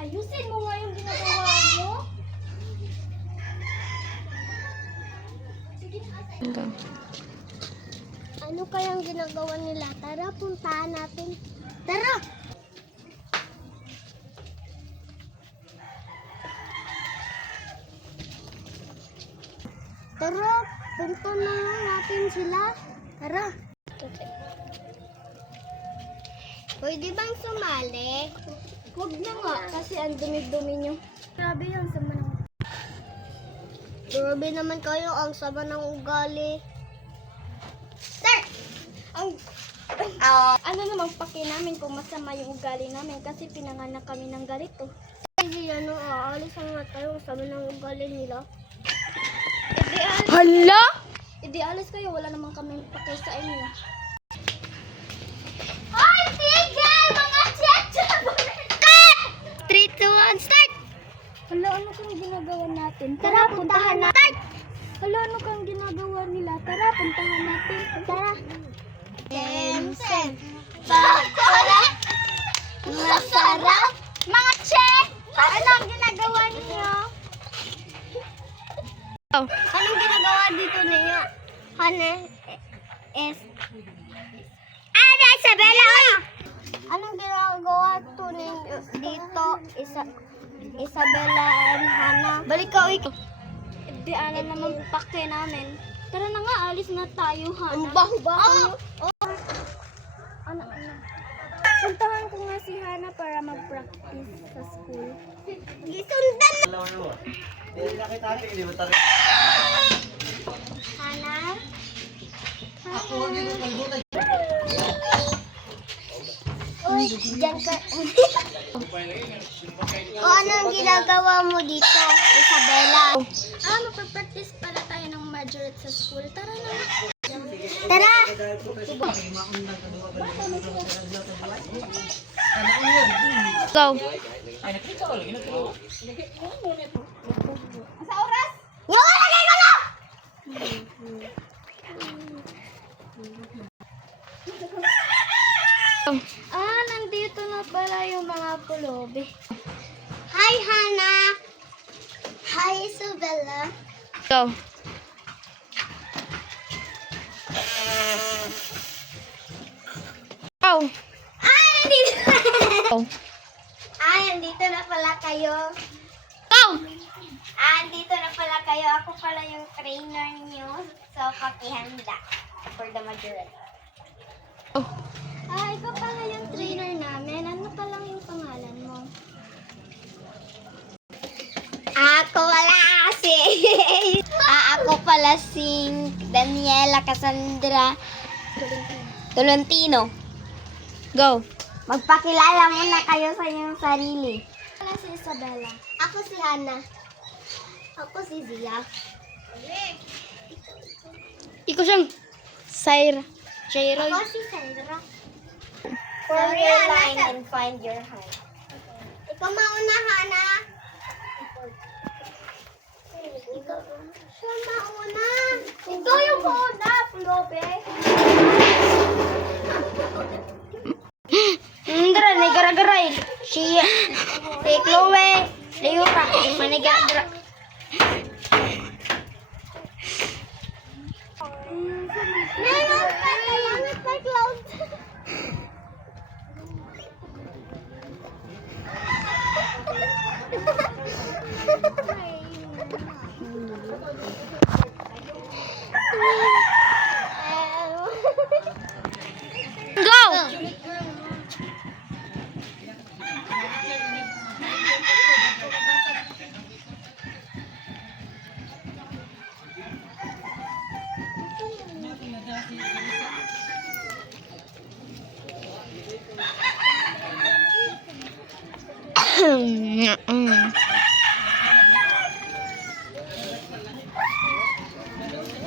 Ayusin mo nga yung ginagawa mo. Sige na. Ano kayang ginagawa nila? Tara, puntahan natin. Tara! Tara, punta na natin sila. Tara. Pwede bang sumali? Huwag na nga, kasi ang dumi-dumi nyo. Grabe yun, sama ng... Grabe naman kayo, ang sama ng ugali. Start! Ano namang paki namin kung masama yung ugali namin kasi pinanganak kami ng ganito. Hindi ano, aalis na nga tayo, ang sama ng ugali nila. Hala! Idi alis kayo, wala namang kami paki sa inyo. Ay, tigil! Mga checha! 3, 2, 1, start! Hala, ano kang ginagawa natin? Tara, puntahan natin! Hala, ano kang ginagawa nila? Tara, puntahan natin. Tara! Sem! Bakala! Masarap! Mga che! Ano ang ginagawa ninyo? Anong ginagawa dito ninyo? Hane es... Ana, Isabela! Anong ginagawa to ninyo dito? Isabela and Hana? Balik ka, uy! Hindi, ala naman paki namin. Tara na nga, alis na tayo, ha? Ang baho-baho nyo. Ano? Puntahan ko nga si Hana para mag-practice sa school. Gisundan na! Hana? Uy, dyan ka. O, anong ginagawa mo dito, Isabela? Magpa-practice para tayo ng majorette sa school. Tara na. Tara! Go. Sa oras? Yung lagay ko na! Nandito na pala yung mga pulubi. Hi, Hana! Hi, Isabela! Go. Go. Nandito! Go. Nandito na pala kayo. Go. Nandito na pala kayo. Ako pala yung trainer niyo. So, pakihanda for the majority. Oh. Ikaw pala yung trainer namin. Ano palang yung pangalan mo? Ako wala kasi. Ako pala si Daniela Cassandra Tolentino. Go. Magpakilala muna kayo sa inyong sarili. Wala si Isabela. Ako si Hana. Ako si Zia. Ikaw siyang Syra. Ako si Sandra. Form your line and find your height. Ikaw mauna, Hana. Siya mauna. Ikaw yung mauna, Plobe. Dara, nagara-garay. Si Chloe. Leo ka. Manigara. Meron pa, kailangan pa cloud. Go!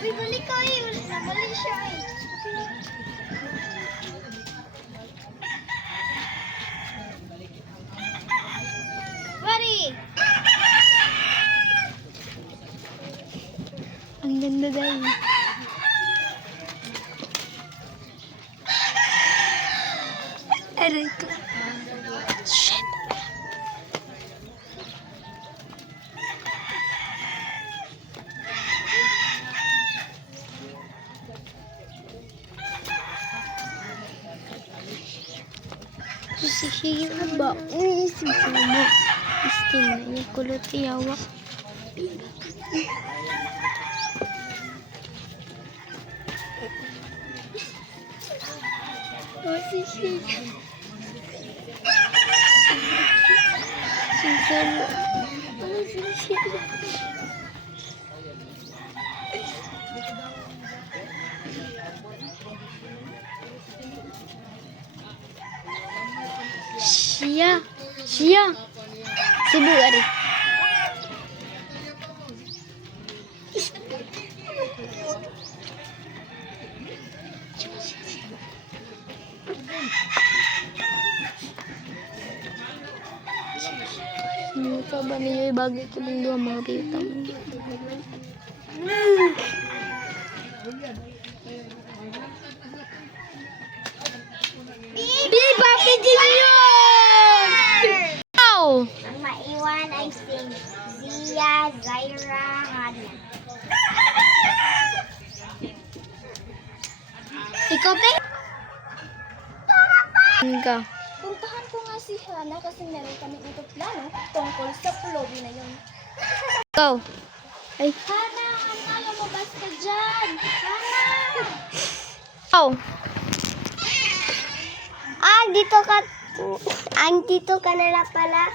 Uy, balik ko eh. Nabalik siya eh. Bari! Ang ganda dahil. Aray ko. Shit. si Sheila ba? Uy, si Sheila. Iskin na niya kulot iyawa. Oh, si Sheila. Si Sheila. Oh, si Sheila. Siya. Cebu ari. Muka ba niyo ibagi ko ng dua mga pita mo? Viva Pidilyon! Wow! Ang maiwan ay si Zia, Zaira, Hana. Ikaw, te? Ka. Puntahan ko nga si Hana kasi meron kami ito plano tungkol sa pulobi na yun. Go. Ay. Hana, lumabas ka dyan! Hana! Go. Dito ka. Dito ka na pala.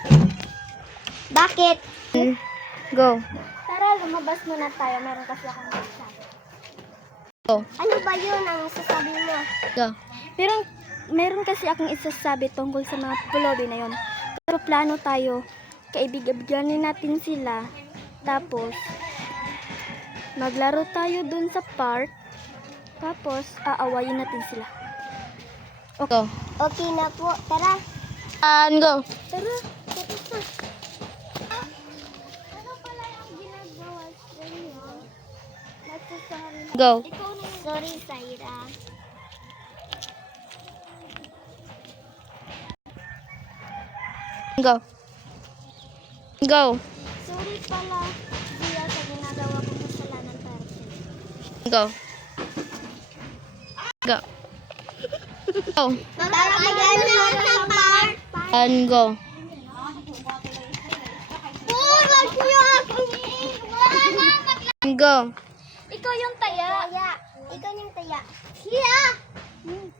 Bakit? Go. Tara, lumabas muna tayo. Meron kasi akong sasabi. Go. Ano ba yun ang sasabi mo? Go. Meron kasi akong isasabi tungkol sa mga pulobi na yon. Pero plano tayo, kaibig-ibiganin natin sila. Tapos, maglaro tayo dun sa park. Tapos, aawayin natin sila. Go. Okay na po. Tara. And go. Tara, tapos na. Ano pala yung ginagawa sa inyo? Nagsasabi na. Go. Ikaw na yung Sorry, Zaira. Go. Go. sorry pala, Zia, sa ginagawa kong kasalanan para sa iyo. Go. Go. Go. Tara, mag-alala sa park. And go. Wag niyo akong iiwan. Go. Ikaw yung taya. Taya. Ikaw yung taya. Siya.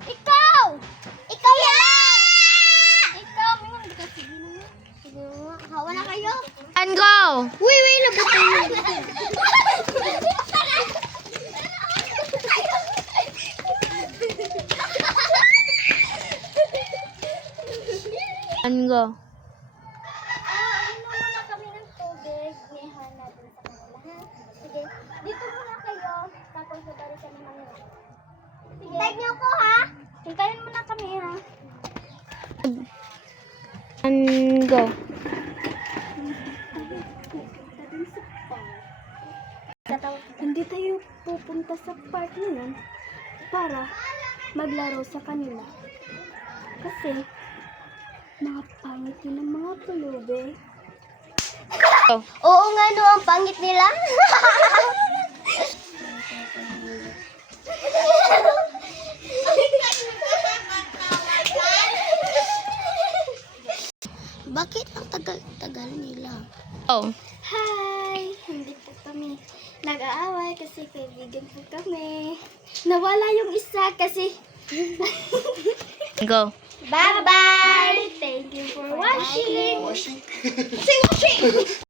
Ikaw! Ikaw yan! Ikaw! Mingon ka, sige na. Sige nga. Hawa na kayo. And go. Uy, labot tayo. And go. Ano muna kami ng tubig. Nihan natin sa kanila, ha? Sige, dito muna kayo. Tapos babalikan naman yun. Sige. Tag niyo ko, ha? Hintayin muna kami, ha? And go. Hindi tayo pupunta sa park ngayon para maglaro sa kanila. Kasi, mga pangit yun ng mga pulubi. Go. Oo nga, no, ang pangit nila. Bakit ang tagal-tagal nila? Go. Hi! Hindi po kami nag-aaway kasi kaibigan po kami. Nawala yung isa kasi... Go. Bye-bye! Thank you for watching! Say washing!